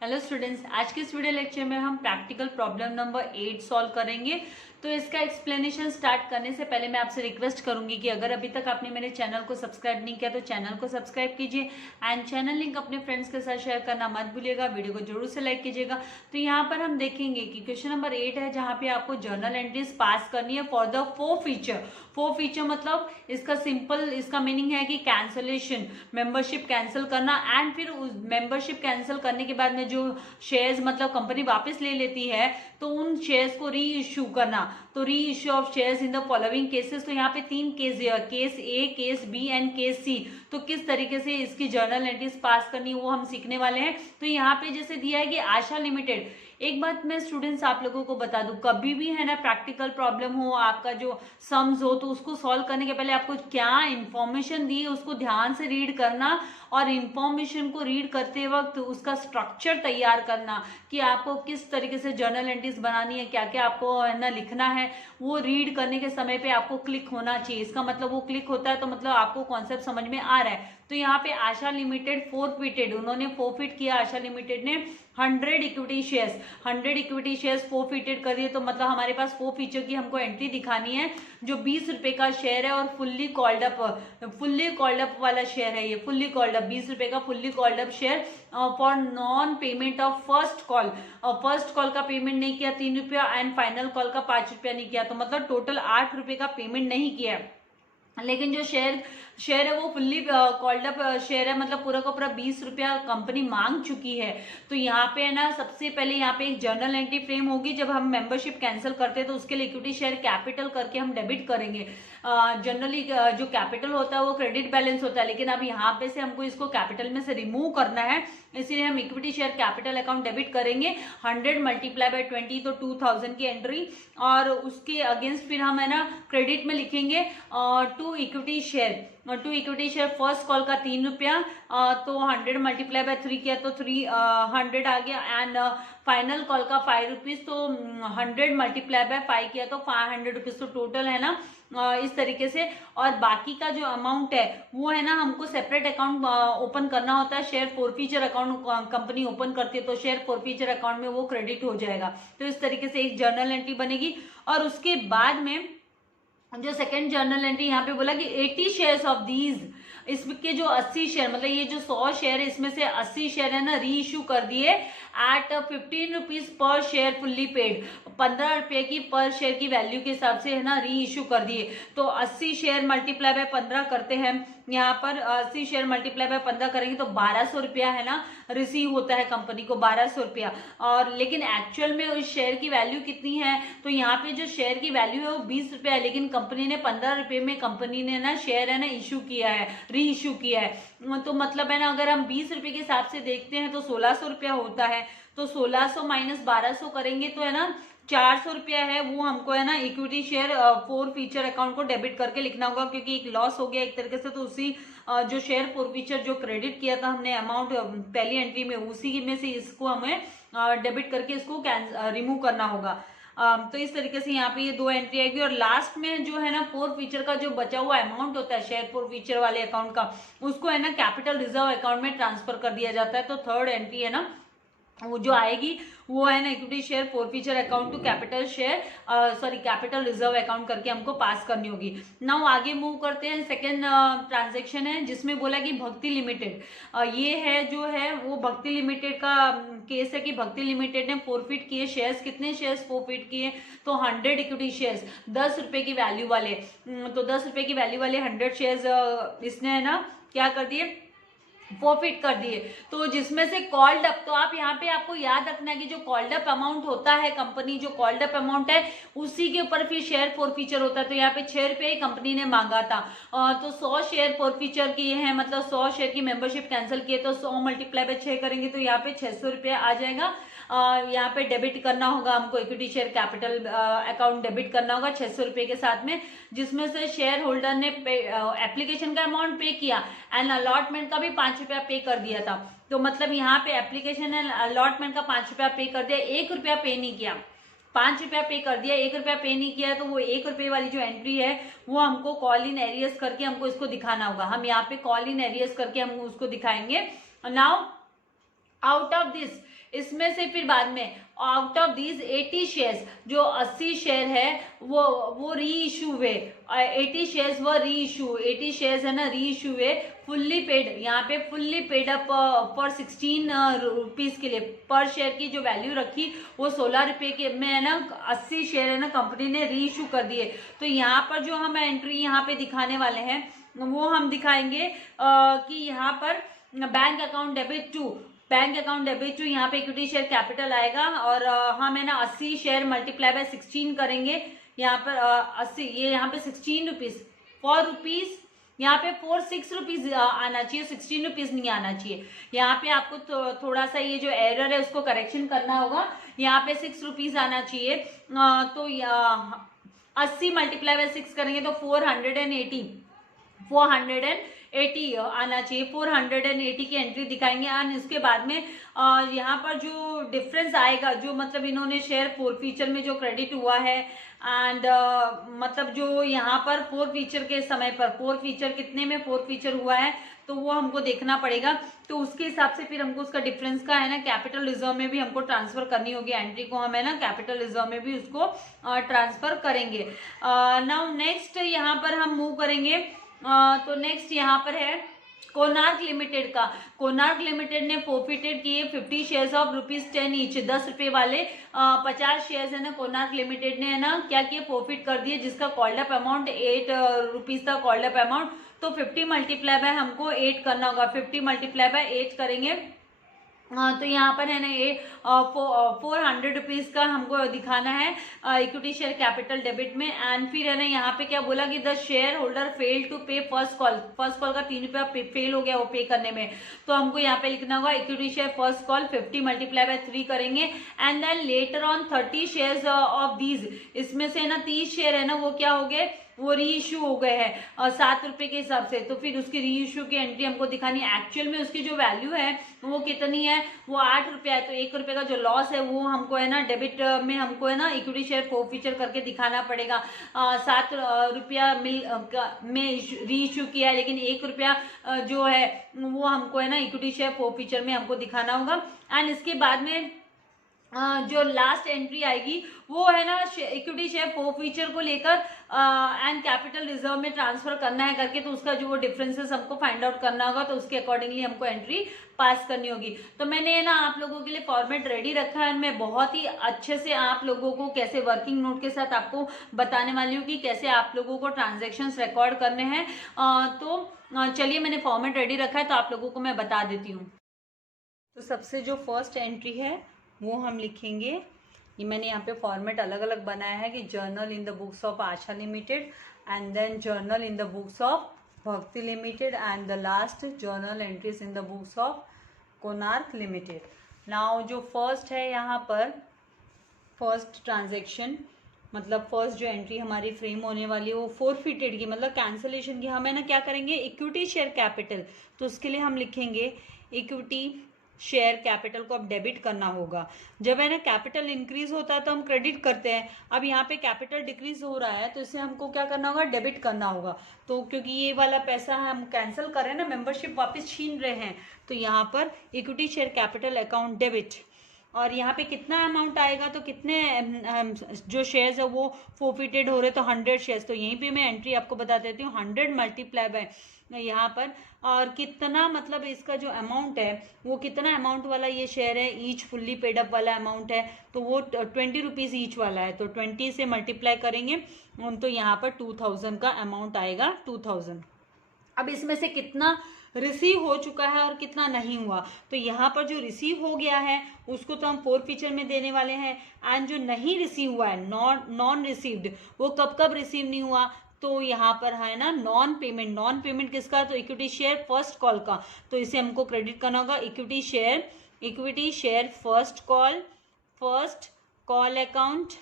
Hello students, आज के इस वीडियो लेक्चर में हम प्रैक्टिकल प्रॉब्लम नंबर 8 सॉल्व करेंगे। तो इसका एक्सप्लेनेशन स्टार्ट करने से पहले मैं आपसे रिक्वेस्ट करूंगी कि अगर अभी तक आपने मेरे चैनल को सब्सक्राइब नहीं किया तो चैनल को सब्सक्राइब कीजिए एंड चैनल लिंक अपने फ्रेंड्स के साथ शेयर करना मत भूलिएगा। वीडियो को जरूर से लाइक कीजिएगा। तो यहाँ पर हम देखेंगे कि क्वेश्चन नंबर 8 है, जहाँ पे आपको जर्नल एंट्रीज पास करनी है फॉर द फोर फीचर मतलब इसका सिंपल इसका मीनिंग है कि कैंसलेशन, मेंबरशिप कैंसिल करना एंड फिर उस मेंबरशिप कैंसिल करने के बाद में जो शेयर्स मतलब कंपनी वापस ले लेती है तो उन शेयर्स को री इश्यू करना। तो re issue of shares in the following cases. तो यहाँ पे 3 केस है, case A, case B and case C. तो किस तरीके से इसकी जर्नल एंट्रीज पास करनी है वो हम सीखने वाले हैं। तो यहाँ पे जैसे दिया है कि आशा लिमिटेड, एक बात मैं स्टूडेंट्स आप लोगों को बता दूं, कभी भी है ना प्रैक्टिकल प्रॉब्लम हो, आपका जो सम्स हो, तो उसको सॉल्व करने के पहले आपको क्या इंफॉर्मेशन दी है उसको ध्यान से रीड करना और इंफॉर्मेशन को रीड करते वक्त उसका स्ट्रक्चर तैयार करना कि आपको किस तरीके से जर्नल एंट्रीज बनानी है, क्या क्या आपको है ना लिखना है, वो रीड करने के समय पे आपको क्लिक होना चाहिए। इसका मतलब वो क्लिक होता है तो मतलब आपको कॉन्सेप्ट समझ में आ रहा है। तो यहाँ पे आशा लिमिटेड फोरफिटेड, उन्होंने फोरफिट किया आशा लिमिटेड ने 100 इक्विटी शेयर्स फोरफिटेड कर दिए। तो मतलब हमारे पास 4 फीचर की हमको एंट्री दिखानी है। जो 20 रुपए का शेयर है और फुल्ली कॉल्ड अप वाला शेयर है, ये फुल्ली कॉल्ड अप 20 रुपए का fully called up share for non payment of first call का पेमेंट नहीं किया 3 रुपया एंड फाइनल कॉल का 5 रुपया नहीं किया। तो मतलब टोटल 8 रुपए का पेमेंट नहीं किया है। लेकिन जो शेयर है वो फुल्ली कॉल्ड अप शेयर है, मतलब पूरा का पूरा 20 रुपया कंपनी मांग चुकी है। तो यहाँ पे है ना सबसे पहले यहाँ पे एक जर्नल एंट्री फ्रेम होगी। जब हम मेंबरशिप कैंसिल करते हैं तो उसके लिए इक्विटी शेयर कैपिटल करके हम डेबिट करेंगे। जनरली जो कैपिटल होता है वो क्रेडिट बैलेंस होता है, लेकिन अब यहाँ पे से हमको इसको कैपिटल में से रिमूव करना है, इसीलिए हम equity share capital account debit करेंगे। 100 मल्टीप्लाई बाय 20 तो 2000 की एंट्री, और उसके अगेंस्ट फिर हम है ना क्रेडिट में लिखेंगे to equity share first call का 3 रुपया, तो 100 मल्टीप्लाई बाय 3 किया तो 300 आ गया एंड फाइनल कॉल का 5 रुपीज, तो 100 मल्टीप्लाई बाय 5 किया तो 500 रुपीज। तो टोटल है ना इस तरीके से। और बाकी का जो अमाउंट है वो है ना हमको सेपरेट अकाउंट ओपन करना होता है। Share forfeiture account company open करती है तो शेयर फॉरफीचर अकाउंट में वो क्रेडिट हो जाएगा। तो इस तरीके से एक जर्नल एंट्री बनेगी। और उसके बाद में जो सेकंड जर्नल एंट्री यहाँ पे बोला कि 80 शेयर्स ऑफ दीज, इसके जो 80 शेयर मतलब ये जो 100 शेयर है इसमें से 80 शेयर है ना री इश्यू कर दिए at 15 rupees per share fully paid, 15 रुपए की पर शेयर की वैल्यू के हिसाब से है ना री इश्यू कर दिए। तो 80 शेयर मल्टीप्लाई बाय 15 करते हैं, यहाँ पर 80 शेयर मल्टीप्लाई बाय 15 करेंगे तो 1200 रुपया है ना रिसीव होता है कंपनी को, 1200 रुपया। और लेकिन एक्चुअल में उस शेयर की वैल्यू कितनी है, तो यहाँ पे जो शेयर की वैल्यू है वो 20 रुपया है, लेकिन कंपनी ने 15 रुपए में कंपनी ने ना शेयर है ना इश्यू किया है, री इश्यू किया है। तो मतलब है ना अगर हम 20 रुपए के हिसाब से देखते हैं तो 1600 रुपया होता है। तो 1600 माइनस 1200 करेंगे तो है ना 400 रुपया है, वो हमको है ना equity share forfeiture account को डेबिट करके लिखना होगा, क्योंकि एक लॉस हो गया एक तरीके से। तो उसी जो शेयर फोर फीचर जो क्रेडिट किया था हमने अमाउंट पहली एंट्री में, उसी में से इसको हमें डेबिट करके इसको रिमूव करना होगा। तो इस तरीके से यहाँ पे ये 2 एंट्री आएगी। और लास्ट में जो है ना फोर फीचर का जो बचा हुआ अमाउंट होता है शेयर फोर फीचर वाले अकाउंट का, उसको है ना कैपिटल रिजर्व अकाउंट में ट्रांसफर कर दिया जाता है। तो थर्ड एंट्री है ना वो जो आएगी वो है ना equity share forfeiture account to capital reserve account करके हमको पास करनी होगी। नाउ आगे मूव करते हैं। सेकेंड ट्रांजेक्शन है जिसमें बोला कि भक्ति लिमिटेड, ये है जो है वो भक्ति लिमिटेड का केस है कि भक्ति लिमिटेड ने फॉरफिट किए शेयर्स, कितने शेयर्स फॉरफिट किए, तो 100 इक्विटी शेयर्स 10 रुपए की वैल्यू वाले। तो 10 रुपए की वैल्यू वाले 100 शेयर्स इसने है ना क्या कर दिए, फॉरफिट कर दिए। तो जिसमें से कॉल्ड अप, तो आप यहाँ पे आपको याद रखना है कि जो कॉल्ड अप अमाउंट होता है, कंपनी जो कॉल्ड अप अमाउंट है उसी के ऊपर फिर शेयर फॉरफीचर होता है। तो यहाँ पे 6 रुपये कंपनी ने मांगा था, तो 100 शेयर फॉरफीचर किए हैं, मतलब 100 शेयर की मेंबरशिप कैंसिल किए, तो 100 मल्टीप्लाई बाय 6 करेंगे तो यहाँ पे 600 रुपया आ जाएगा। यहाँ पे डेबिट करना होगा हमको, equity share capital account debit करना होगा 600 रुपये के साथ में, जिसमें से शेयर होल्डर ने एप्लीकेशन का अमाउंट पे किया एंड अलॉटमेंट का भी 5 रुपया पे कर दिया था। तो मतलब यहाँ पे एप्लीकेशन एंड अलॉटमेंट का 5 रुपया पे कर दिया, 1 रुपया पे नहीं किया, 5 रुपया पे कर दिया, 1 रुपया पे नहीं किया। तो वो 1 रुपये वाली जो एंट्री है वो हमको कॉल इन एरियर्स करके हमको इसको दिखाना होगा। हम यहाँ पे कॉल इन एरियर्स करके हम उसको दिखाएंगे। नाउ आउट ऑफ दिस इसमें से फिर बाद में आउट ऑफ दीज 80 शेयर्स, जो 80 शेयर है वो री इशू हुए, 80 शेयर्स वो री इशू, 80 शेयर्स है ना री इशू हुए, फुल्ली पेड, यहाँ पे fully paid up for 16 rupees के लिए, पर शेयर की जो वैल्यू रखी वो 16 रुपए के में है ना 80 शेयर है ना कंपनी ने री इशू कर दिए। तो यहाँ पर जो हम एंट्री यहाँ पे दिखाने वाले हैं वो हम दिखाएंगे कि यहाँ पर bank account debit to, bank account debit to, यहाँ पे इक्विटी शेयर कैपिटल आएगा और हम है ना 80 शेयर मल्टीप्लाई बाय 16 करेंगे, यहाँ पर 80, ये यहाँ पे 16 रुपीज, 4 रुपीज, यहाँ पे 6 रुपीज आना चाहिए, 16 रुपीज नहीं आना चाहिए। यहाँ पे आपको थोड़ा सा ये जो एरर है उसको करेक्शन करना होगा, यहाँ पे 6 रुपीज आना चाहिए। तो 80 मल्टीप्लाई बाय 6 करेंगे तो 480 आना चाहिए, 480 की एंट्री दिखाएंगे। एंड इसके बाद में यहाँ पर जो डिफरेंस आएगा, जो मतलब इन्होंने शेयर फोर फीचर में जो क्रेडिट हुआ है एंड मतलब जो यहाँ पर फोर फीचर के समय पर, फोर फीचर कितने में फोर फीचर हुआ है तो वो हमको देखना पड़ेगा। तो उसके हिसाब से फिर हमको उसका डिफरेंस का है ना कैपिटल रिजर्व में भी हमको ट्रांसफर करनी होगी, एंट्री को हम है ना कैपिटल रिजर्व में भी उसको ट्रांसफर करेंगे। नाउ नेक्स्ट यहाँ पर हम मूव करेंगे, तो नेक्स्ट यहाँ पर है कोनार्क लिमिटेड का। कोनार्क लिमिटेड ने फोरफिटेड किए 50 शेयर्स ऑफ ₹10 ईच, 10 रुपए वाले 50 शेयर्स है ना कोनार्क लिमिटेड ने है ना क्या किए, फोरफिट कर दिए, जिसका कॉल्ड अप अमाउंट 8 रुपीज था कॉल्ड अप अमाउंट। तो 50 मल्टीप्लाई बाय हमको 8 करना होगा, 50 मल्टीप्लाई बाय 8 करेंगे तो यहाँ पर है ना ये 400 रुपीज का हमको दिखाना है इक्विटी शेयर कैपिटल डेबिट में। एंड फिर है ना यहाँ पे क्या बोला कि the shareholder fail to pay first call, first call का 3 रुपया फेल हो गया वो पे करने में, तो हमको यहाँ पे लिखना होगा equity share first call 50 multiply by 3 करेंगे। And then later on 30 shares of these, इसमें से ना 30 शेयर है ना वो क्या हो गए, वो री इशू हो गए हैं 7 रुपए के हिसाब से। तो फिर उसकी री इशू की एंट्री हमको दिखानी है। एक्चुअल में उसकी जो वैल्यू है वो कितनी है, वो 8 रुपया है। तो 1 रुपए का जो लॉस है वो हमको है ना डेबिट में हमको है ना इक्विटी शेयर फोरफीचर करके दिखाना पड़ेगा। 7 रुपया में री इशू किया है, लेकिन 1 रुपया जो है वो हमको है ना इक्विटी शेयर फोरफीचर में हमको दिखाना होगा। एंड इसके बाद में जो लास्ट एंट्री आएगी वो है ना इक्विटी शेयर फोरफीचर को लेकर एंड कैपिटल रिजर्व में ट्रांसफर करना है करके, तो उसका जो डिफरेंसेस हमको फाइंड आउट करना होगा, तो उसके अकॉर्डिंगली हमको एंट्री पास करनी होगी। तो मैंने है ना आप लोगों के लिए फॉर्मेट रेडी रखा है, मैं बहुत ही अच्छे से आप लोगों को कैसे वर्किंग नोट के साथ आपको बताने वाली हूँ कि कैसे आप लोगों को ट्रांजेक्शन्स रिकॉर्ड करने हैं। तो चलिए मैंने फॉर्मेट रेडी रखा है तो आप लोगों को मैं बता देती हूँ। तो सबसे जो फर्स्ट एंट्री है वो हम लिखेंगे, ये मैंने यहाँ पे फॉर्मेट अलग अलग बनाया है कि journal in the books of Asha limited and then journal in the books of Bhakti limited and the last journal entries in the books of Konark limited. Now जो फर्स्ट है यहाँ पर फर्स्ट ट्रांजेक्शन, मतलब फर्स्ट जो एंट्री हमारी फ्रेम होने वाली है वो फोरफिटेड की, मतलब कैंसिलेशन की। हमें ना क्या करेंगे, इक्विटी शेयर कैपिटल, तो उसके लिए हम लिखेंगे इक्विटी शेयर कैपिटल को अब डेबिट करना होगा। जब है ना कैपिटल इंक्रीज होता है तो हम क्रेडिट करते हैं, अब यहाँ पे कैपिटल डिक्रीज हो रहा है तो इसे हमको क्या करना होगा, डेबिट करना होगा। तो क्योंकि ये वाला पैसा हम कैंसिल कर रहे हैं ना, मेंबरशिप वापस छीन रहे हैं, तो यहाँ पर equity share capital account debit, और यहाँ पे कितना अमाउंट आएगा, तो कितने जो शेयर्स है वो फोरफिटेड हो रहे, तो 100 शेयर्स। तो यहीं पे मैं एंट्री आपको बता देती हूँ, 100 मल्टीप्लाई बाय यहाँ पर, और कितना मतलब इसका जो अमाउंट है वो कितना अमाउंट वाला ये शेयर है, ईच फुल्ली पेड अप वाला अमाउंट है, तो वो 20 रुपीज़ ईच वाला है। तो 20 से मल्टीप्लाई करेंगे तो यहाँ पर 2000 का अमाउंट आएगा, 2000। अब इसमें से कितना रिसीव हो चुका है और कितना नहीं हुआ, तो यहाँ पर जो रिसीव हो गया है उसको तो हम फोरफीचर में देने वाले हैं। एंड जो नहीं रिसीव हुआ है, नॉन रिसीव्ड, वो कब कब रिसीव नहीं हुआ, तो यहाँ पर है ना नॉन पेमेंट। नॉन पेमेंट किसका, तो इक्विटी शेयर फर्स्ट कॉल का, तो इसे हमको क्रेडिट करना होगा equity share first call account,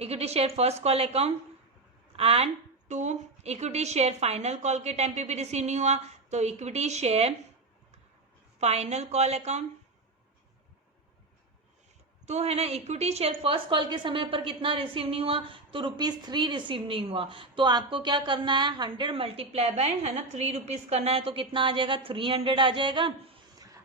equity share first call account and to equity share final call के टाइम पे भी रिसीव नहीं हुआ, तो equity share final call account. तो है ना इक्विटी शेयर फर्स्ट कॉल के समय पर कितना रिसीव नहीं हुआ, तो ₹3 रिसीव नहीं हुआ। तो आपको क्या करना है, 100 मल्टीप्लाई बाय है ना 3 रुपीज़ करना है, तो कितना आ जाएगा, 300 आ जाएगा।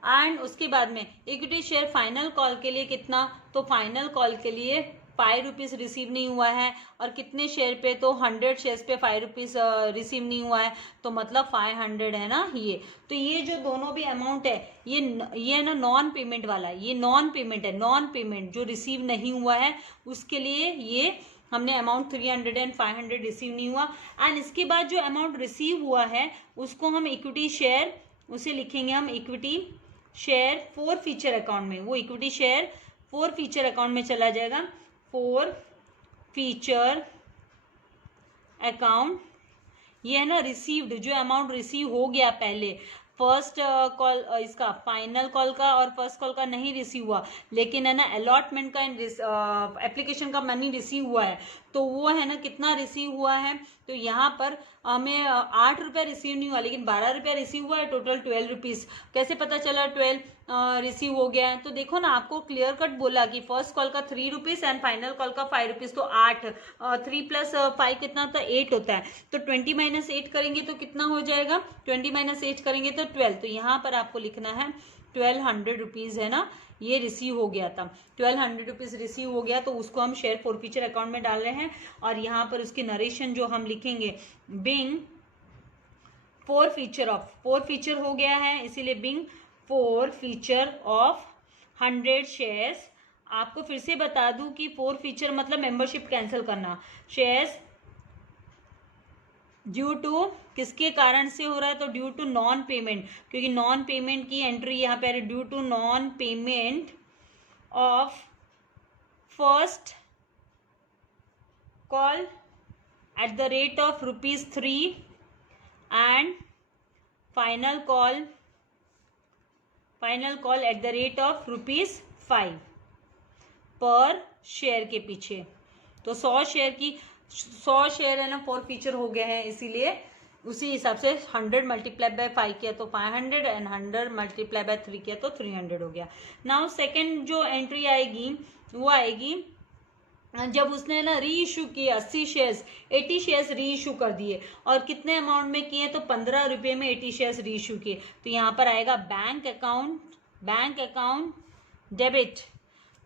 एंड उसके बाद में इक्विटी शेयर फाइनल कॉल के लिए कितना, तो फाइनल कॉल के लिए 5 रुपीज़ रिसीव नहीं हुआ है, और कितने शेयर पे, तो 100 शेयर्स पे 5 रुपीज़ रिसीव नहीं हुआ है, तो मतलब 500 है ना ये। तो ये जो दोनों भी अमाउंट है ये ना नॉन पेमेंट वाला, ये नॉन पेमेंट है, नॉन पेमेंट जो रिसीव नहीं हुआ है उसके लिए ये हमने अमाउंट 300 एंड 500 रिसीव नहीं हुआ। एंड इसके बाद जो अमाउंट रिसीव हुआ है उसको हम इक्विटी शेयर, उसे लिखेंगे हम equity share for future account में, वो equity share for future account में चला जाएगा, फॉर फ्यूचर अकाउंट। ये है ना रिसीव्ड, जो अमाउंट रिसीव हो गया पहले, फर्स्ट कॉल इसका फाइनल कॉल का और फर्स्ट कॉल का नहीं रिसीव हुआ, लेकिन है ना अलॉटमेंट का एप्लीकेशन का मनी रिसीव हुआ है, तो वो है ना कितना रिसीव हुआ है, तो यहाँ पर हमें 8 रुपया रिसीव नहीं हुआ लेकिन 12 रुपया रिसीव हुआ है, टोटल 12 रुपीज़। कैसे पता चला 12 रिसीव हो गया है, तो देखो ना आपको क्लियर कट बोला कि फर्स्ट कॉल का 3 रुपीज़ एंड फाइनल कॉल का 5 रुपीज़, तो 8, 3 + 5 कितना होता है, 8 होता है, तो 20 - 8 करेंगे तो कितना हो जाएगा, 20 - 8 करेंगे तो 12, तो यहाँ पर आपको लिखना है 1200 रुपीज़ है ना, ये रिसीव हो गया था, 1200 रुपीज़ रिसीव हो गया, तो उसको हम शेयर फॉर फ्यूचर अकाउंट में डाल रहे हैं। और यहाँ पर उसकी नरेशन जो हम लिखेंगे, being forfeiture of, forfeiture हो गया है इसीलिए being forfeiture of 100 shares. आपको फिर से बता दूं कि फॉर फ्यूचर मतलब मेंबरशिप कैंसिल करना, शेयर्स ड्यू टू किसके कारण से हो रहा है, तो ड्यू टू नॉन पेमेंट, क्योंकि नॉन पेमेंट की एंट्री यहाँ पे आ रही है, due to non payment of first call at the rate of ₹3 and final call at the rate of ₹5 पर शेयर के पीछे। तो 100 शेयर है ना फॉर फ्यूचर हो गए हैं, इसीलिए उसी हिसाब से 100 × 5 किया तो 500 एंड 100 × 3 किया तो 300 हो गया। नाउ सेकेंड जो एंट्री आएगी वो आएगी जब उसने ना री इशू किए 80 शेयर्स री इशू कर दिए, और कितने अमाउंट में किए, तो 15 रुपये में 80 शेयर्स री इशू किए, तो यहाँ पर आएगा बैंक अकाउंट डेबिट,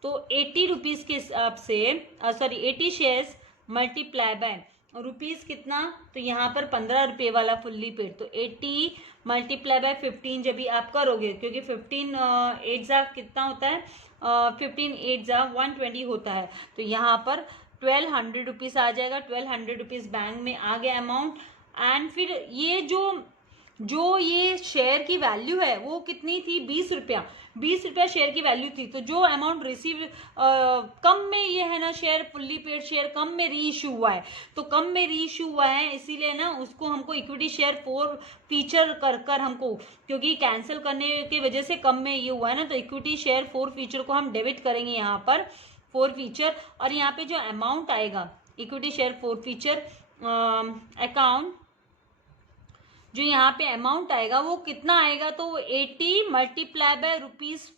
तो 80 रुपीज़ के हिसाब से 80 शेयर्स मल्टीप्लाई बाय रुपीज़ कितना, तो यहाँ पर 15 रुपये वाला फुल्ली पेड, तो 80 × 15 जब भी आप करोगे, क्योंकि 15 8 कितना होता है, 15 8 120 होता है, तो यहाँ पर 1200 रुपीज़ आ जाएगा, 1200 रुपीज़ बैंक में आ गया अमाउंट। एंड फिर ये जो ये शेयर की वैल्यू है वो कितनी थी, 20 रुपया शेयर की वैल्यू थी, तो जो अमाउंट रिसीव कम में ये है ना शेयर फुल्ली पेड शेयर कम में री इशू हुआ है, तो कम में री इशू हुआ है इसीलिए ना उसको हमको इक्विटी शेयर फॉर फ्यूचर कर हमको, क्योंकि कैंसिल करने की वजह से कम में ये हुआ है ना, तो इक्विटी शेयर फॉर फ्यूचर को हम डेबिट करेंगे यहाँ पर फॉर फ्यूचर। और यहाँ पे जो अमाउंट आएगा equity share for future account, जो यहाँ पे अमाउंट आएगा वो कितना आएगा, तो 80 ×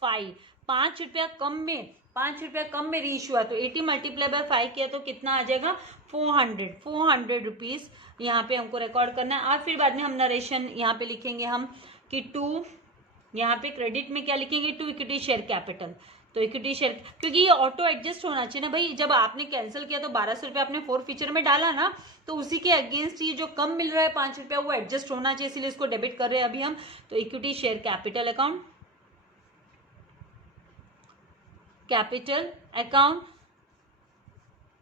₹5, 5 रुपया कम में री इशू है, तो 80 × 5 किया तो कितना आ जाएगा, 400 रुपीज़ यहाँ पे हमको रिकॉर्ड करना है। और फिर बाद में हम नरेशन यहाँ पे लिखेंगे हम कि टू, यहाँ पे क्रेडिट में क्या लिखेंगे, टू इक्विटी शेयर कैपिटल, तो इक्विटी शेयर, क्योंकि ये ऑटो एडजस्ट होना चाहिए ना भाई, जब आपने कैंसिल किया तो 1200 रुपये आपने फॉर फ्यूचर में डाला ना, तो उसी के अगेंस्ट ये जो कम मिल रहा है 5 रुपया वो एडजस्ट होना चाहिए, इसलिए इसको डेबिट कर रहे हैं अभी हम। तो इक्विटी शेयर कैपिटल अकाउंट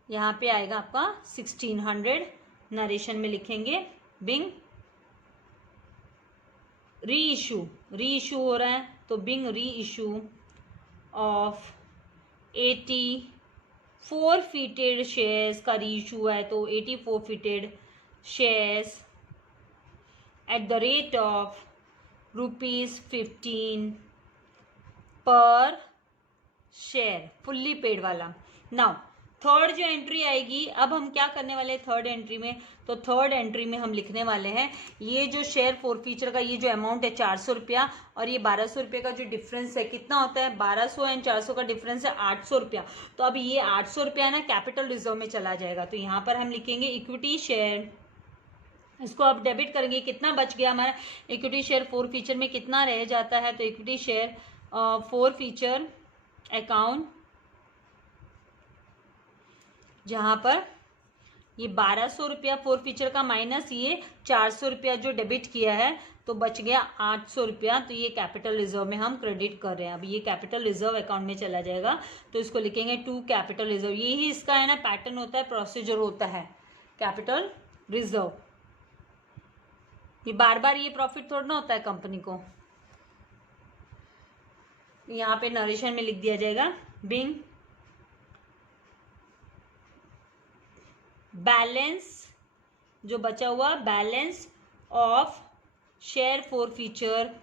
यहाँ पे आएगा आपका 1600, नरेशन में लिखेंगे बिंग री इशू हो रहा है, तो बिंग री इशू ऑफ 80 forfeited शेयर्स का री इशू है, तो 80 forfeited shares at the rate of ₹15 पर शेयर फुल्ली पेड वाला। नाउ थर्ड जो एंट्री आएगी, अब हम क्या करने वाले हैं थर्ड एंट्री में, तो थर्ड एंट्री में हम लिखने वाले हैं ये जो शेयर फॉर फ्यूचर का ये जो अमाउंट है 400 रुपया, और ये 1200 रुपये का जो डिफरेंस है कितना होता है, 1200 एंड 400 का डिफरेंस है 800 रुपया, तो अब ये 800 रुपया ना कैपिटल रिजर्व में चला जाएगा, तो यहाँ पर हम लिखेंगे इक्विटी शेयर इसको आप डेबिट करेंगे, कितना बच गया हमारा इक्विटी शेयर 4 फीचर में, कितना रह जाता है, तो इक्विटी शेयर 4 फीचर अकाउंट, जहां पर ये 1200 रुपया 4 फीचर का माइनस ये 400 रुपया जो डेबिट किया है, तो बच गया 800 रुपया। तो ये कैपिटल रिजर्व में हम क्रेडिट कर रहे हैं। अब ये कैपिटल रिजर्व अकाउंट में चला जाएगा, तो इसको लिखेंगे टू कैपिटल रिजर्व। यही इसका है ना पैटर्न होता है, प्रोसीजर होता है कैपिटल रिजर्व। ये बार बार ये प्रॉफिट थोड़ा ना होता है कंपनी को। यहाँ पे नरेशन में लिख दिया जाएगा बिंग बैलेंस, जो बचा हुआ balance of share 4 feature,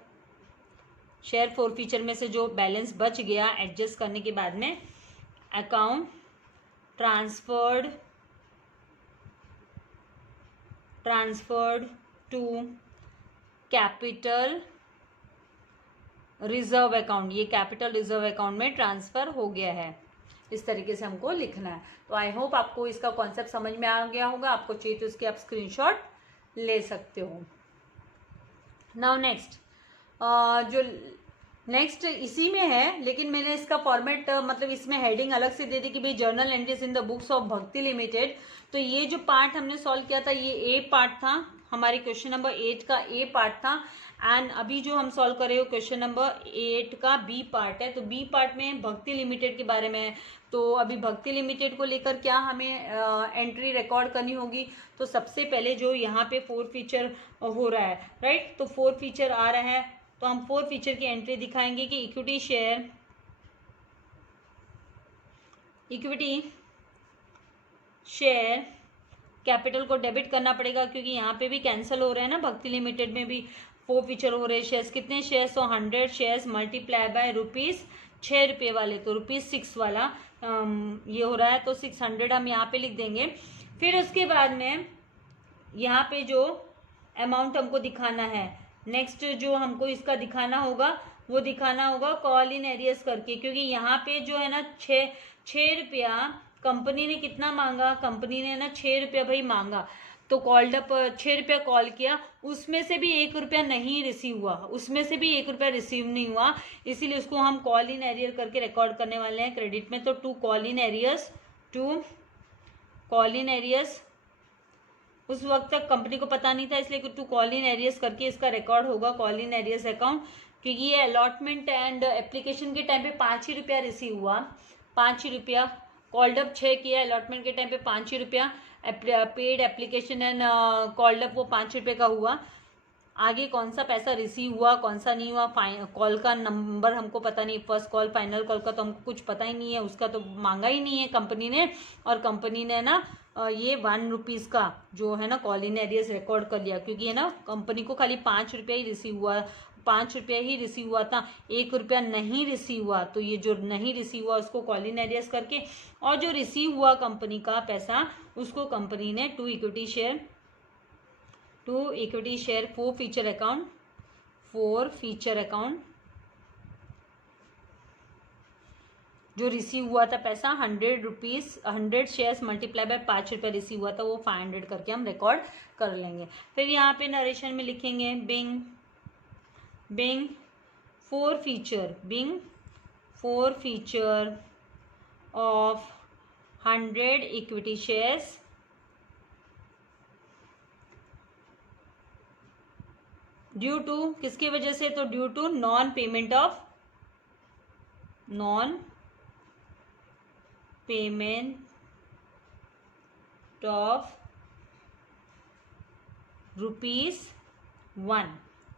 share 4 feature में से जो बैलेंस बच गया एडजस्ट करने के बाद में, account transferred to capital reserve account. ये कैपिटल रिजर्व अकाउंट में ट्रांसफर हो गया है। इस तरीके से हमको लिखना है। तो आई होप आपको इसका कॉन्सेप्ट समझ में आ गया होगा। आपको चाहिए तो इसके आप स्क्रीनशॉट ले सकते हो। नाउ नेक्स्ट, जो नेक्स्ट इसी में है, लेकिन मैंने इसका फॉर्मेट मतलब इसमें हेडिंग अलग से दे दी कि भाई journal entries in the books of Bhakti limited. तो ये जो पार्ट हमने सॉल्व किया था ये ए पार्ट था, हमारे क्वेश्चन नंबर 8 का ए पार्ट था। एंड अभी जो हम सॉल्व कर रहे हो क्वेश्चन नंबर 8 का बी पार्ट है। तो बी पार्ट में भक्ति लिमिटेड के बारे में है। तो अभी भक्ति लिमिटेड को लेकर क्या हमें एंट्री रिकॉर्ड करनी होगी। तो सबसे पहले जो यहाँ पे 4 फीचर हो रहा है, राइट, तो 4 फीचर आ रहा है, तो हम 4 फीचर की एंट्री दिखाएंगे कि इक्विटी शेयर कैपिटल को डेबिट करना पड़ेगा, क्योंकि यहाँ पे भी कैंसिल हो रहे हैं ना, भक्ति लिमिटेड में भी 4 फीचर हो रहे हैं। शेयर्स कितने शेयर्स, तो 100 शेयर्स मल्टीप्लाई बाय ₹6 वाले, तो ₹6 वाला ये हो रहा है। तो 600 हम यहाँ पे लिख देंगे। फिर उसके बाद में यहाँ पे जो अमाउंट हमको दिखाना है, नेक्स्ट जो हमको इसका दिखाना होगा वो दिखाना होगा कॉल इन एरियर्स करके, क्योंकि यहाँ पे जो है ना 6 रुपया कंपनी ने कितना मांगा, कंपनी ने ना 6 रुपया भाई मांगा। तो कॉल्ड अप 6 रुपया कॉल किया, उसमें से भी 1 रुपया नहीं रिसीव हुआ, उसमें से भी 1 रुपया रिसीव नहीं हुआ, इसीलिए उसको हम कॉल इन एरियर करके रिकॉर्ड करने वाले हैं क्रेडिट में। तो टू कॉल इन एरियर्स उस वक्त तक कंपनी को पता नहीं था, इसलिए टू कॉल इन एरियर्स करके इसका रिकॉर्ड होगा कॉल इन एरियर्स अकाउंट। क्योंकि ये अलॉटमेंट एंड एप्लीकेशन के टाइम पे 5 ही रुपया रिसीव हुआ, 5 ही रुपया। कॉल्ड अप 6 किया, अलॉटमेंट के टाइम पे 5 ही रुपया, paid application and called up वो 5 रुपये का हुआ। आगे कौन सा पैसा रिसीव हुआ कौन सा नहीं हुआ, कॉल का नंबर हमको पता नहीं, फर्स्ट कॉल फाइनल कॉल का तो हमको कुछ पता ही नहीं है, उसका तो मांगा ही नहीं है कंपनी ने। और कंपनी ने ना ये 1 रुपीज़ का जो है ना कॉल इन एरियर्स रिकॉर्ड कर लिया, क्योंकि है ना कंपनी को खाली 5 रुपया ही रिसीव हुआ, 5 रुपया ही रिसीव हुआ था, 1 रुपया नहीं रिसीव हुआ। तो ये जो नहीं रिसीव हुआ उसको कॉल इन एरियर्स करके, और जो रिसीव हुआ कंपनी का पैसा उसको कंपनी ने to equity share 4 forfeiture account जो रिसीव हुआ था पैसा 100 शेयर्स मल्टीप्लाई बाय 5 रुपये रिसीव हुआ था, वो 500 करके हम रिकॉर्ड कर लेंगे। फिर यहाँ पे नरेशन में लिखेंगे being 4 forfeiture of 100 equity shares due to, किसकी वजह से, तो due to non payment of ₹1,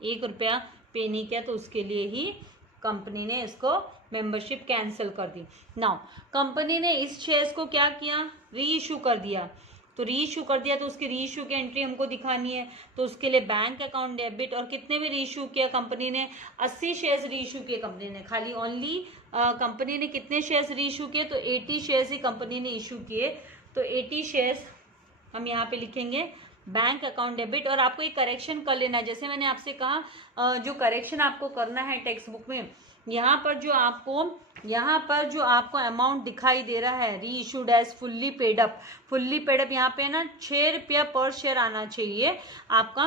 1 रुपया पे नहीं किया, तो उसके लिए ही कंपनी ने इसको मेंबरशिप कैंसिल कर दी। नाउ कंपनी ने इस शेयर्स को क्या किया, री इशू कर दिया। तो री इशू कर दिया तो उसकी री इशू की एंट्री हमको दिखानी है। तो उसके लिए बैंक अकाउंट डेबिट, और कितने भी री इशू किया कंपनी ने, 80 शेयर्स री इशू किए कंपनी ने, खाली ओनली कंपनी ने कितने शेयर्स री इशू किए, तो 80 शेयर्स ही कंपनी ने इशू किए। तो 80 शेयर्स हम यहाँ पे लिखेंगे बैंक अकाउंट डेबिट। और आपको एक करेक्शन कर लेना है, जैसे मैंने आपसे कहा जो करेक्शन आपको करना है टेक्स्ट बुक में, यहाँ पर जो आपको अमाउंट दिखाई दे रहा है reissued as fully paid up, यहाँ पे ना 6 रुपया पर शेयर आना चाहिए आपका।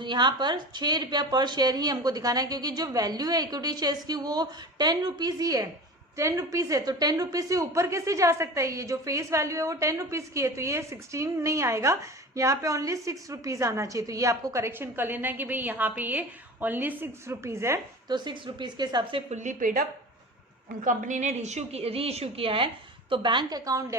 यहाँ पर 6 रुपया पर शेयर ही हमको दिखाना है, क्योंकि जो वैल्यू है इक्विटी शेयर्स की वो 10 रुपीज़ ही है, 10 रुपीज़ है। तो 10 रुपीज़ से ऊपर कैसे जा सकता है? ये जो फेस वैल्यू है वो 10 रुपीज़ की है, तो ये 16 नहीं आएगा, यहाँ पे ओनली 6 रुपीज़ आना चाहिए। तो ये आपको करेक्शन कर लेना है कि भाई यहाँ पे ये ओनली 6 रुपीज़ है। तो 6 रुपीज़ के हिसाब से फुल्ली पेड अप कंपनी ने री इशू किया है। तो बैंक अकाउंट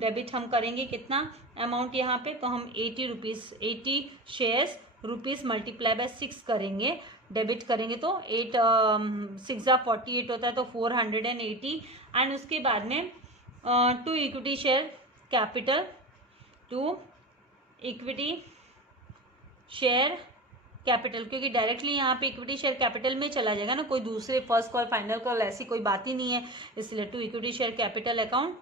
डेबिट हम करेंगे कितना अमाउंट यहाँ पे, तो हम 80 rupees, 80 shares rupees multiply by 6 करेंगे, डेबिट करेंगे। तो 8 6 48 होता है, तो 480। एंड उसके बाद में to equity share capital, to equity share capital, क्योंकि डायरेक्टली यहाँ पे इक्विटी शेयर कैपिटल में चला जाएगा ना, कोई दूसरे फर्स्ट कॉल फाइनल कॉल ऐसी कोई बात ही नहीं है, इसलिए to equity share capital account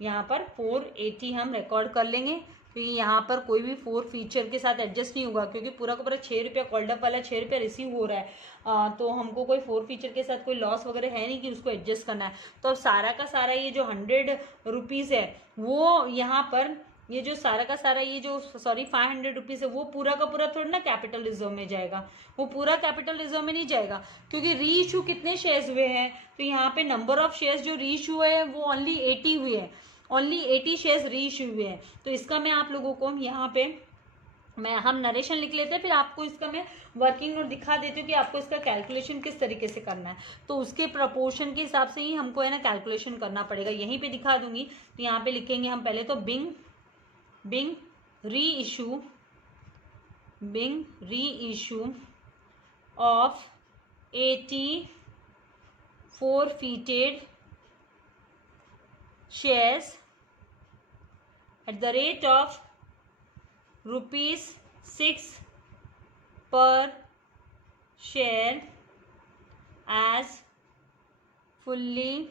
यहाँ पर 480 हम रिकॉर्ड कर लेंगे, क्योंकि यहाँ पर कोई भी 4 फीचर के साथ एडजस्ट नहीं होगा, क्योंकि पूरा का पूरा 6 रुपया कॉल्ड अप वाला 6 रुपया रिसीव हो रहा है। तो हमको कोई 4 फीचर के साथ कोई लॉस वगैरह है नहीं कि उसको एडजस्ट करना है। तो अब सारा का सारा ये जो 100 रुपीज़ है वो यहाँ पर ये जो सारा का सारा ये जो 500 रुपीज़ है वो पूरा का पूरा थोड़ा ना कैपिटल रिजर्व में जाएगा, वो पूरा कैपिटल रिजर्व में नहीं जाएगा, क्योंकि री इशू कितने शेयर्स हुए हैं, तो यहाँ पे नंबर ऑफ शेयर्स जो री इशू है वो ओनली 80 हुए हैं, ओनली 80 शेयर्स री इशू हुए हैं। तो इसका मैं आप लोगों को यहाँ पे हम नरेशन लिख लेते हैं, फिर आपको इसका मैं वर्किंग नोट दिखा देती हूँ कि आपको इसका कैलकुलेशन किस तरीके से करना है। तो उसके प्रपोर्शन के हिसाब से ही हमको है ना कैलकुलेशन करना पड़ेगा, यहीं पे दिखा दूंगी। तो यहाँ पे लिखेंगे हम पहले तो बिंग री issue of 80 forfeited shares at the rate of ₹6 per share as fully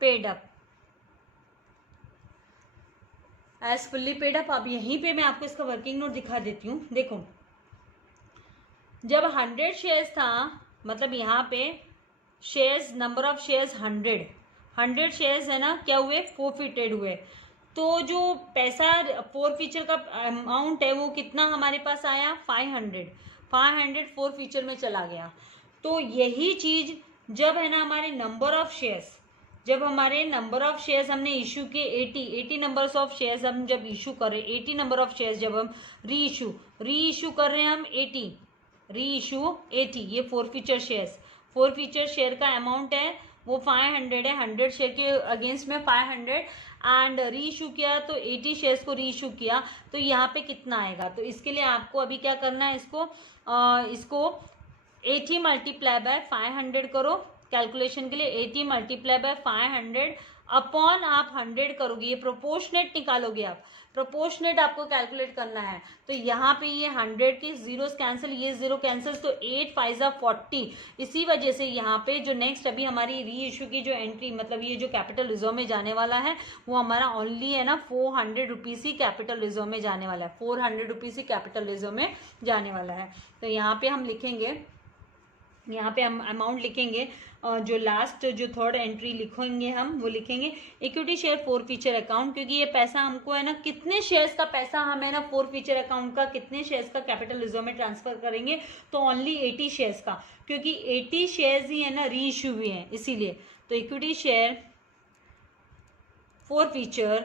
paid up, अब यहीं पे मैं आपको इसका वर्किंग नोट दिखा देती हूँ। देखो जब 100 शेयर्स था, मतलब यहाँ पे shares number of shares 100 shares है ना, क्या हुए फोरफिटेड हुए। तो जो पैसा फोरफीचर का अमाउंट है वो कितना हमारे पास आया 500 फोरफीचर में चला गया। तो यही चीज जब है ना हमारे नंबर ऑफ शेयर्स, जब हमारे नंबर ऑफ शेयर्स हमने इशू किए 80 नंबर ऑफ शेयर्स हम जब इशू कर रहे 80 नंबर ऑफ शेयर्स जब हम री इशू कर रहे हैं हम 80 ये फोरफीचर शेयर का अमाउंट है वो 500 है, 100 शेयर के अगेंस्ट में 500 एंड री इशू किया तो 80 शेयर्स को री इशू किया, तो यहाँ पे कितना आएगा। तो इसके लिए आपको अभी क्या करना है, इसको 80 मल्टीप्लाई बाय 500 करो कैलकुलेशन के लिए। 80 मल्टीप्लाई बाय 500 अपॉन आप 100 करोगे, ये प्रोपोर्शनेट निकालोगे आप, प्रोपोर्शनेट आपको कैलकुलेट करना है। तो यहाँ पे ये 100 के जीरोस कैंसिल, ये जीरो कैंसिल, तो 8 5 40। इसी वजह से यहाँ पे जो नेक्स्ट अभी हमारी री इशू की जो एंट्री, मतलब ये जो कैपिटल रिजर्व में जाने वाला है वो हमारा ओनली है ना 400 रुपीज़ ही कैपिटल रिजर्व में जाने वाला है, 400 रुपीज़ ही कैपिटल रिजर्व में जाने वाला है। तो यहाँ पे हम लिखेंगे, यहाँ पे हम अमाउंट लिखेंगे, जो लास्ट जो थर्ड एंट्री लिखेंगे हम वो लिखेंगे इक्विटी शेयर फोरफीचर अकाउंट, क्योंकि ये पैसा हमको है ना कितने शेयर्स का पैसा हमें ना फोरफीचर अकाउंट का कितने शेयर्स का कैपिटल रिजर्व में ट्रांसफर करेंगे, तो ओनली 80 शेयर्स का, क्योंकि 80 शेयर्स ही है ना री इशू हुए हैं इसीलिए। तो equity share forfeiture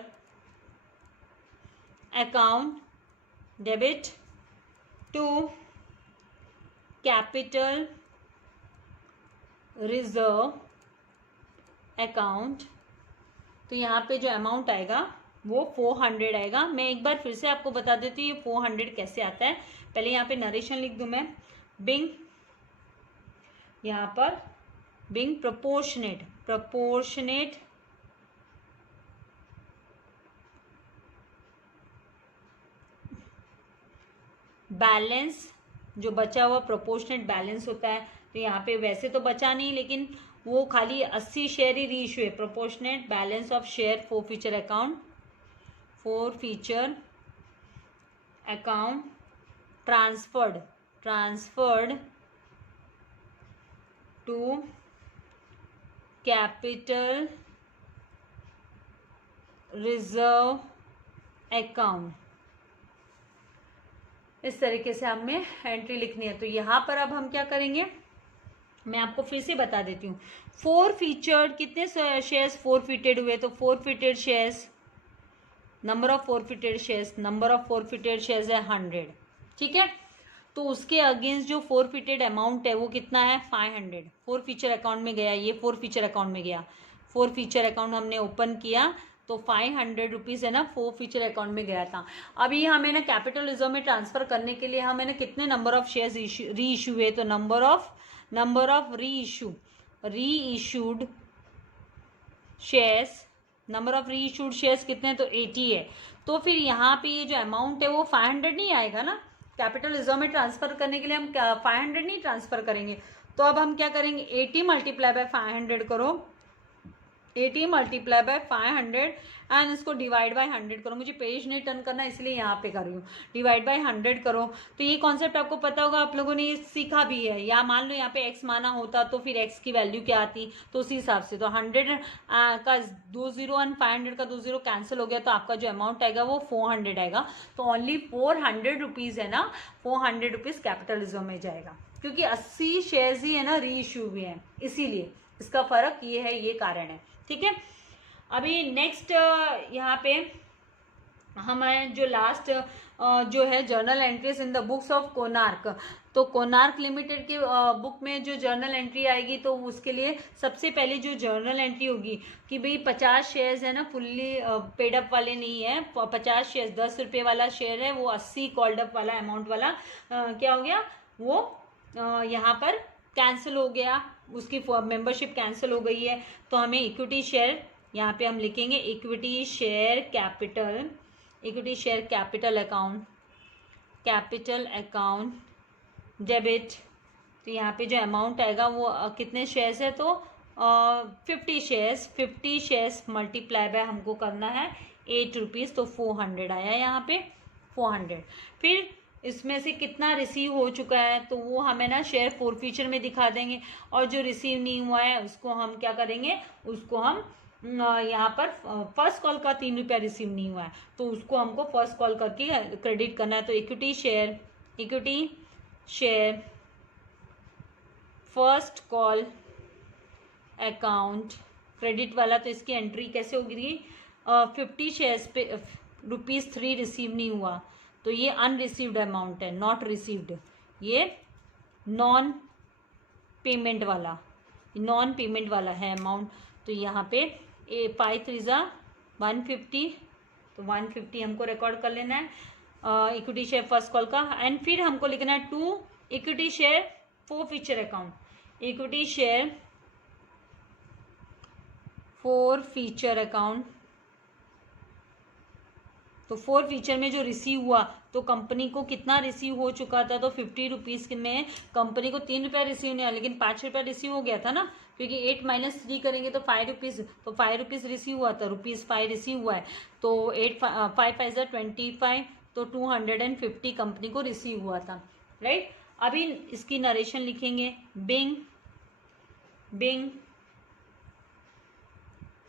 account debit to capital reserve account. तो यहाँ पे जो अमाउंट आएगा वो 400 आएगा। मैं एक बार फिर से आपको बता देती हूँ ये 400 कैसे आता है। पहले यहाँ पे नरेशन लिख दूँ मैं, बिंग यहाँ पर बिंग प्रोपोर्शनेट बैलेंस, जो बचा हुआ प्रोपोर्शनेट बैलेंस होता है। तो यहाँ पे वैसे तो बचा नहीं, लेकिन वो खाली 80 शेयर ही री इशू है। Proportionate balance of share forfeiture account transferred transferred to capital reserve account. इस तरीके से हमें एंट्री लिखनी है। तो यहाँ पर अब हम क्या करेंगे, मैं आपको फिर से बता देती हूँ। फोरफीचर्ड, कितने शेयर्स फोरफिटेड हुए, तो forfeited shares, number of forfeited shares, number of forfeited shares है 100, ठीक है। तो उसके अगेंस्ट जो फोरफिटेड अमाउंट है वो कितना है, 500। फोर फीचर अकाउंट में गया, ये फोर फीचर अकाउंट में गया, फोर फीचर अकाउंट हमने ओपन किया तो 500 रुपीज़ है ना, फोर फीचर अकाउंट में गया था। अभी हमें ना कैपिटल रिजर्व में ट्रांसफर करने के लिए हमें ना कितने नंबर ऑफ शेयर्स री इशू हुए, तो नंबर ऑफ री इशूड शेयर्स, नंबर ऑफ री इशूड शेयर्स कितने हैं, तो 80 है। तो फिर यहाँ पे ये जो अमाउंट है वो 500 नहीं आएगा ना, कैपिटल रिजर्व में ट्रांसफर करने के लिए हम 500 नहीं ट्रांसफर करेंगे। तो अब हम क्या करेंगे, 80 मल्टीप्लाई बाय 500 करो, 80 मल्टीप्लाई बाय 500 एंड इसको डिवाइड बाय 100 करो। मुझे पेज नहीं टर्न करना इसलिए यहाँ पे कर रही हूँ, डिवाइड बाय 100 करो। तो ये कॉन्सेप्ट आपको पता होगा, आप लोगों ने ये सीखा भी है। या मान लो यहाँ पे x माना होता तो फिर x की वैल्यू क्या आती, तो उसी हिसाब से। तो 100 का 2 0 एंड 500 का 2 0 कैंसिल हो गया, तो आपका जो अमाउंट आएगा वो 400 आएगा। तो ओनली 400 रुपीज़ है ना, 400 रुपीज़ कैपिटल रिजर्व में जाएगा, क्योंकि 80 शेयर्स ही है ना री इशू हुए हैं, इसीलिए इसका फर्क ये है, ये कारण है, ठीक है। अभी नेक्स्ट यहाँ पे हमारे जो लास्ट जो है journal entries in the books of Konark. तो कोनार्क लिमिटेड की बुक में जो जर्नल एंट्री आएगी, तो उसके लिए सबसे पहले जो जर्नल एंट्री होगी कि भाई 50 शेयर्स है ना, फुल्ली पेड अप वाले नहीं है, 50 शेयर्स 10 रुपये वाला शेयर है, वो 80 कॉल्ड अप वाला अमाउंट वाला क्या हो गया, वो यहाँ पर कैंसिल हो गया, उसकी मेंबरशिप कैंसिल हो गई है। तो हमें इक्विटी शेयर यहाँ पे हम लिखेंगे, equity share capital account debit. तो यहाँ पे जो अमाउंट आएगा वो कितने शेयर्स है, तो 50 शेयर्स मल्टीप्लाई बाय हमको करना है 8 रुपीज़, तो 400 आया यहाँ पे 400। फिर इसमें से कितना रिसीव हो चुका है, तो वो हमें ना शेयर फोर फीचर में दिखा देंगे। और जो रिसीव नहीं हुआ है उसको हम क्या करेंगे, उसको हम यहाँ पर फर्स्ट कॉल का 3 रुपया रिसीव नहीं हुआ है, तो उसको हमको फर्स्ट कॉल करके क्रेडिट करना है। तो equity share first call account credit वाला, तो इसकी एंट्री कैसे होगी, 50 शेयर्स पे ₹3 रिसीव नहीं हुआ, तो ये अनरिसीव्ड अमाउंट है, नॉट रिसीव्ड, ये नॉन पेमेंट वाला है अमाउंट। तो यहाँ पे 5 3 150, तो 150 हमको रिकॉर्ड कर लेना है इक्विटी शेयर फर्स्ट कॉल का। एंड फिर हमको लिखना है 2 equity share forfeiture account, equity share forfeiture account. तो फोर फीचर में जो रिसीव हुआ, तो कंपनी को कितना रिसीव हो चुका था, तो 50 रुपीज़ में कंपनी को 3 रुपया रिसीव नहीं हुआ, लेकिन 5 रुपया रिसीव हो गया था ना, क्योंकि 8 - 3 करेंगे तो 5 रुपीज़, तो 5 रुपीज़ रिसीव हुआ था, ₹5 रिसीव हुआ है। तो 5 5 25, तो 250 कंपनी को रिसीव हुआ था, राइट। अभी इसकी नरेशन लिखेंगे, बिंग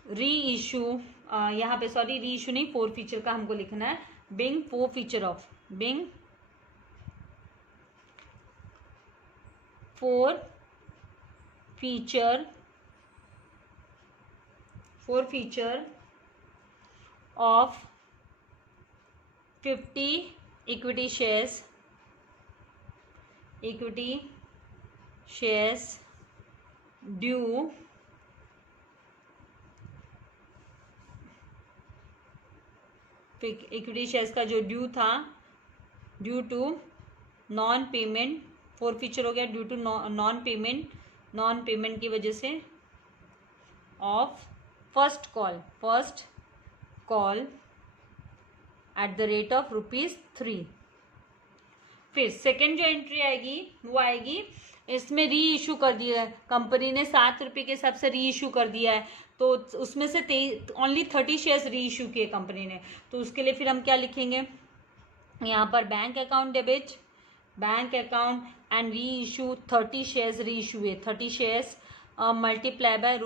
री इशू, यहाँ पे सॉरी री इशू नहीं, फोर फीचर का हमको लिखना है, being forfeiture of 50 equity shares due equity shares का जो ड्यू था, due to non payment, forfeiture हो गया ड्यू टू नॉन पेमेंट की वजह से, of first call at the rate of ₹3। फिर सेकेंड जो एंट्री आएगी वो आएगी, इसमें री इशू कर दिया है कंपनी ने, 7 रुपये के हिसाब से री इशू कर दिया है, तो उसमें से ओनली 30 शेयर्स री इशू किए कंपनी ने। तो उसके लिए फिर हम क्या लिखेंगे, यहाँ पर bank account debit bank account and re issue 30 shares री इशू है, 30 शेयर्स मल्टीप्लाई बाय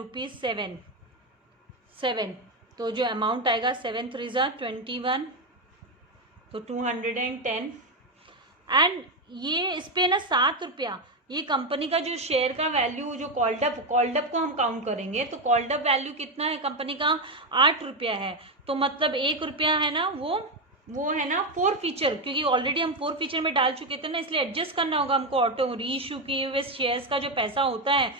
₹7, तो जो अमाउंट आएगा 7 3 21, तो 210। एंड ये इस पे ना 7 रुपया, ये कंपनी का जो शेयर का वैल्यू, जो कॉल्डअप को हम काउंट करेंगे तो कॉल्डअप वैल्यू कितना है कंपनी का, 8 रुपया है। तो मतलब 1 रुपया है ना वो है ना फोर फीचर, क्योंकि ऑलरेडी हम फोर फीचर में डाल चुके थे ना, इसलिए एडजस्ट करना होगा हमको। ऑटो री इशू किए हुए शेयर्स का जो पैसा होता है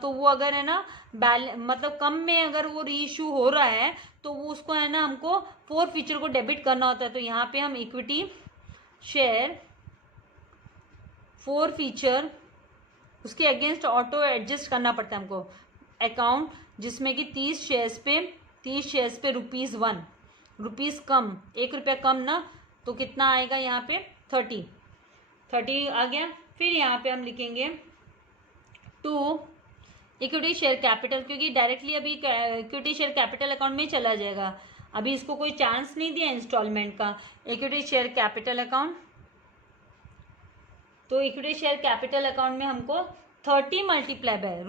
तो वो अगर है ना मतलब कम में अगर वो री इशू हो रहा है तो वो उसको है ना हमको फोर फीचर को डेबिट करना होता है। तो यहाँ पे हम इक्विटी शेयर फोर फीचर उसके अगेंस्ट ऑटो एडजस्ट करना पड़ता है हमको अकाउंट, जिसमें कि 30 शेयर्स पे ₹1 रुपीज़ कम, 1 रुपया कम ना, तो कितना आएगा यहाँ पे 30 आ गया। फिर यहाँ पे हम लिखेंगे टू इक्विटी शेयर कैपिटल, क्योंकि डायरेक्टली अभी इक्विटी शेयर कैपिटल अकाउंट में चला जाएगा, अभी इसको कोई चांस नहीं दिया इंस्टॉलमेंट का। इक्विटी शेयर कैपिटल अकाउंट, तो इक्विटी शेयर कैपिटल अकाउंट में हमको 30 मल्टीप्लाई बाय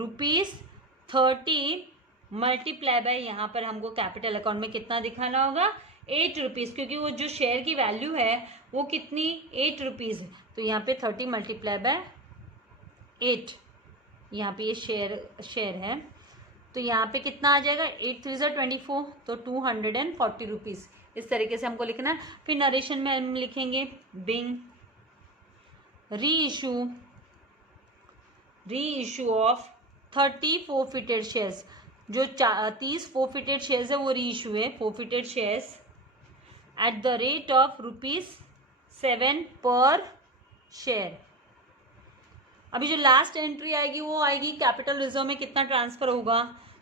₹30 मल्टीप्लाई बाय यहाँ पर हमको कैपिटल अकाउंट में कितना दिखाना होगा, 8 रुपीज़, क्योंकि वो जो शेयर की वैल्यू है वो कितनी 8 रुपीज़। तो यहाँ पे 30 मल्टीप्लाई बाय 8, यहाँ पे ये शेयर है, तो यहाँ पे कितना आ जाएगा 8 3 24, तो 240 रुपीज़। इस तरीके से हमको लिखना है। फिर नरेशन में हम लिखेंगे बिंग री इशू ऑफ 30 फोरफिटेड शेयर्स, जो 30 फोरफिटेड शेयर्स है वो री इशू है, forfeited shares at the rate of ₹7 पर शेयर। अभी जो लास्ट एंट्री आएगी वो आएगी कैपिटल रिजर्व में कितना ट्रांसफर होगा।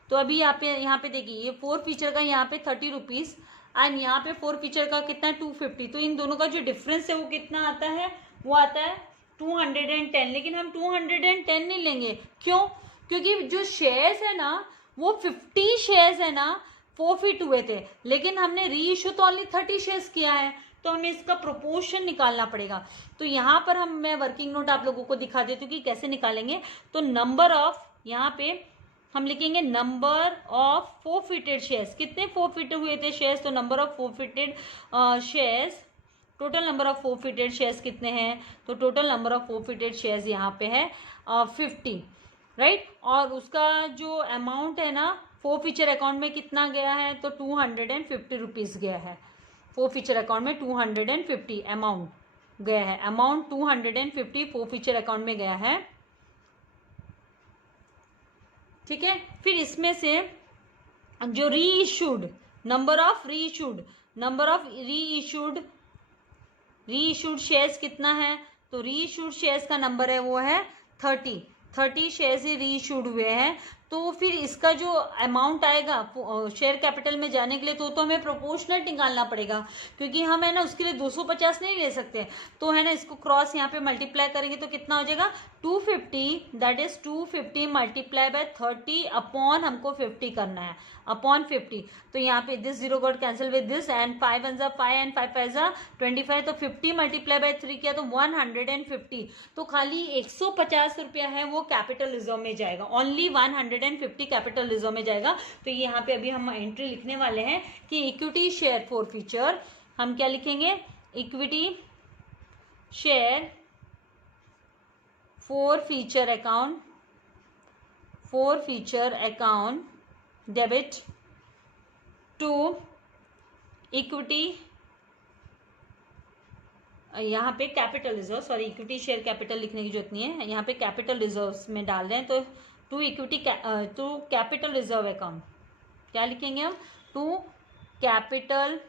तो अभी यहाँ पे देखिए, ये फोर फीचर का यहाँ पे 30 रुपीज़ एंड यहाँ पे फोर फीचर का कितना 250, तो इन दोनों का जो डिफरेंस है वो कितना आता है, वो आता है 210। लेकिन हम 210 नहीं लेंगे, क्यों, क्योंकि जो शेयर्स है ना वो 50 शेयर्स है ना फोरफिट हुए थे, लेकिन हमने री इशू तो ओनली 30 शेयर्स किया है, तो हमें इसका प्रोपोर्शन निकालना पड़ेगा। तो यहाँ पर मैं वर्किंग नोट आप लोगों को दिखा देती हूँ कि कैसे निकालेंगे। तो नंबर ऑफ, यहाँ पे हम लिखेंगे नंबर ऑफ फोरफिटेड शेयर्स, कितने फोरफिट हुए थे शेयर्स, तो number of forfeited shares, total number of forfeited shares कितने हैं, तो total number of forfeited shares यहाँ पे है 50, राइट। और उसका जो अमाउंट है ना फोर फीचर अकाउंट में कितना गया है, तो 250 रुपीज़ गया है। फोर फीचर अकाउंट में 250 अमाउंट गया है, अमाउंट 250 फोर फीचर अकाउंट में गया है, ठीक है। फिर इसमें से जो री इशूड, नंबर ऑफ री इशूड शेयर्स कितना है, तो री इशूड शेयर्स का नंबर है वो है 30 शेयर्स ही री इशूड हुए हैं। तो फिर इसका जो अमाउंट आएगा शेयर कैपिटल में जाने के लिए तो हमें प्रोपोर्शनल निकालना पड़ेगा, क्योंकि हम है ना उसके लिए 250 नहीं ले सकते। तो है ना इसको क्रॉस यहाँ पे मल्टीप्लाई करेंगे तो कितना हो जाएगा 250, that is 250 multiply by 30 upon हमको 50 करना है, अपॉन 50। तो यहाँ पे this zero got cancel with this and 5 1 5 and 5 5 25, तो 50 मल्टीप्लाई बाय 3 किया तो 150। तो खाली 150 रुपया है वो कैपिटल रिजर्व में जाएगा, ओनली 150 कैपिटल रिजर्व में जाएगा। तो यहाँ पे अभी हम एंट्री लिखने वाले हैं कि इक्विटी शेयर फोर फीचर, हम क्या लिखेंगे, equity share forfeiture account debit to equity, यहाँ पे capital reserve, sorry equity share capital लिखने की जरूरत नहीं है, यहाँ पे कैपिटल रिजर्व्स में डाल रहे हैं। तो टू कैपिटल रिजर्व अकाउंट, क्या लिखेंगे हम, to capital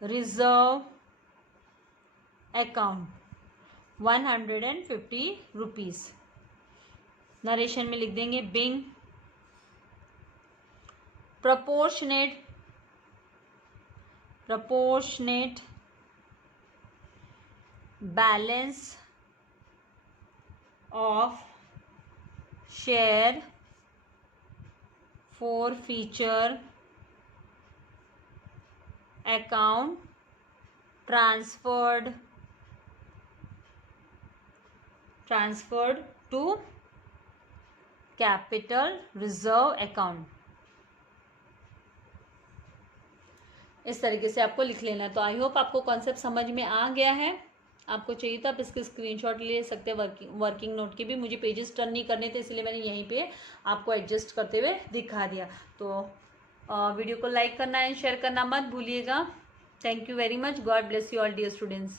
reserve account 150 rupees. Narration में लिख देंगे being proportionate balance of share forfeiture account transferred to capital reserve account. इस तरीके से आपको लिख लेना है। तो आई होप आपको कॉन्सेप्ट समझ में आ गया है। आपको चाहिए तो आप इसके स्क्रीनशॉट ले सकते हैं वर्किंग नोट के भी। मुझे पेजेस टर्न नहीं करने थे, इसलिए मैंने यहीं पे आपको एडजस्ट करते हुए दिखा दिया। तो वीडियो को लाइक करना एंड शेयर करना मत भूलिएगा। Thank you very much. God bless you all dear students.